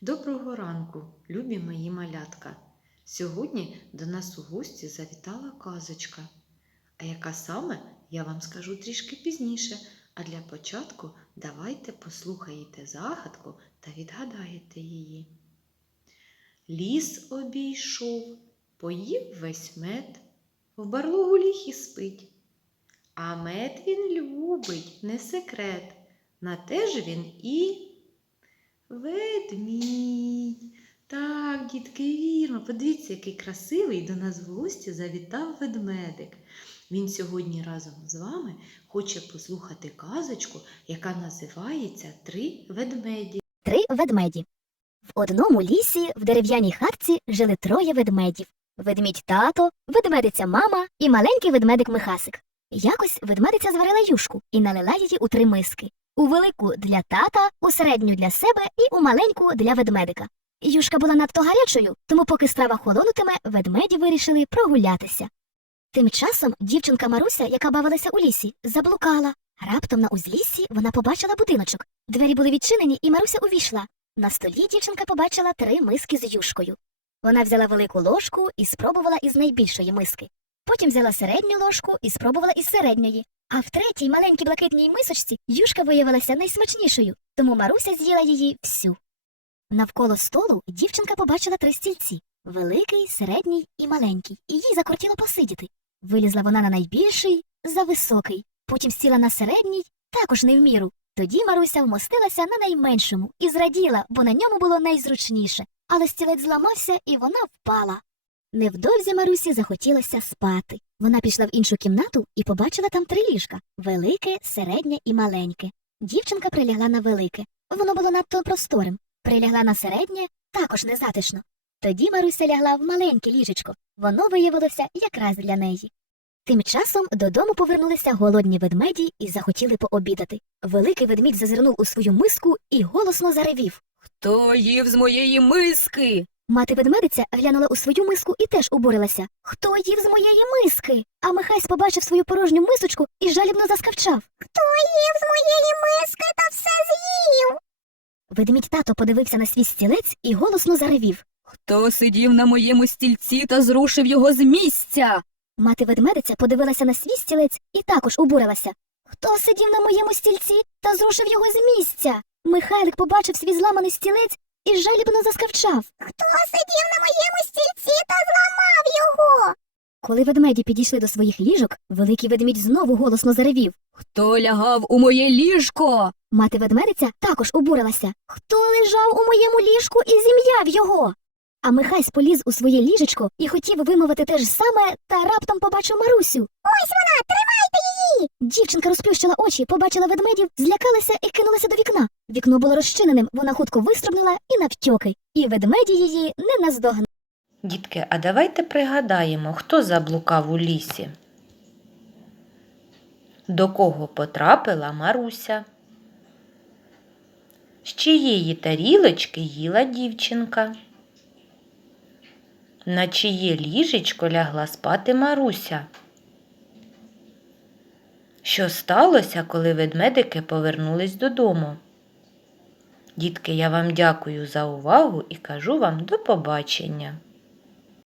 Доброго ранку, любі мої малятка. Сьогодні до нас у гості завітала казочка. А яка саме, я вам скажу трішки пізніше. А для початку давайте послухаєте загадку та відгадаєте її. Ліс обійшов, поїв весь мед, в барлогу ліг і спить. А мед він любить, не секрет. На те ж він і ведмідь. Так, дітки, вірно. Подивіться, який красивий до нас в гості завітав ведмедик. Він сьогодні разом з вами хоче послухати казочку, яка називається Три ведмеді. Три ведмеді. В одному лісі в дерев'яній хатці жили троє ведмедів: ведмідь тато, ведмедиця мама і маленький ведмедик Михасик. Якось ведмедиця зварила юшку і налила її у три миски: у велику для тата, у середню для себе і у маленьку для ведмедика. Юшка була надто гарячою, тому поки страва холонутиме, ведмеді вирішили прогулятися. Тим часом дівчинка Маруся, яка бавилася у лісі, заблукала. Раптом на узліссі вона побачила будиночок. Двері були відчинені, і Маруся увійшла. На столі дівчинка побачила три миски з юшкою. Вона взяла велику ложку і спробувала із найбільшої миски. Потім взяла середню ложку і спробувала із середньої. А в третій маленькій блакитній мисочці юшка виявилася найсмачнішою, тому Маруся з'їла її всю. Навколо столу дівчинка побачила три стільці великий, середній і маленький, і їй закортіло посидіти. Вилізла вона на найбільший, за високий, потім сіла на середній, також не в міру. Тоді Маруся вмостилася на найменшому і зраділа, бо на ньому було найзручніше. Але стілець зламався, і вона впала. Невдовзі Марусі захотілося спати. Вона пішла в іншу кімнату і побачила там три ліжка велике, середнє і маленьке. Дівчинка прилягла на велике. Воно було надто просторим. Прилягла на середнє також незатишно. Тоді Маруся лягла в маленьке ліжечко. Воно виявилося якраз для неї. Тим часом додому повернулися голодні ведмеді і захотіли пообідати. Великий ведмідь зазирнув у свою миску і голосно заревів. Хто їв з моєї миски? Мати ведмедиця глянула у свою миску і теж обурилася. Хто їв з моєї миски? А Михась побачив свою порожню мисочку і жалібно заскавчав. Хто їв з моєї миски та все з'їв? Ведмідь тато подивився на свій стілець і голосно заревів. Хто сидів на моєму стільці та зрушив його з місця? Мати ведмедиця подивилася на свій стілець і також обурилася. Хто сидів на моєму стільці та зрушив його з місця? Михайлик побачив свій зламаний стілець і жалібно заскавчав. Хто сидів на моєму стільці та зламав його? Коли ведмеді підійшли до своїх ліжок, великий ведмідь знову голосно заревів. Хто лягав у моє ліжко? Мати ведмедиця також обурилася. Хто лежав у моєму ліжку і зім'яв його? А Михась поліз у своє ліжечко і хотів вимовити те ж саме, та раптом побачив Марусю. Ось вона, Дівчинка розплющила очі, побачила ведмедів, злякалася і кинулася до вікна. Вікно було розчиненим, вона хутко вистрибнула і навтьоки, і ведмеді її не наздогнали. Дітки, а давайте пригадаємо, хто заблукав у лісі. До кого потрапила Маруся? З чиєї тарілочки їла дівчинка? На чиє ліжечко лягла спати Маруся? Що сталося, коли ведмедики повернулись додому? Дітки, я вам дякую за увагу і кажу вам до побачення.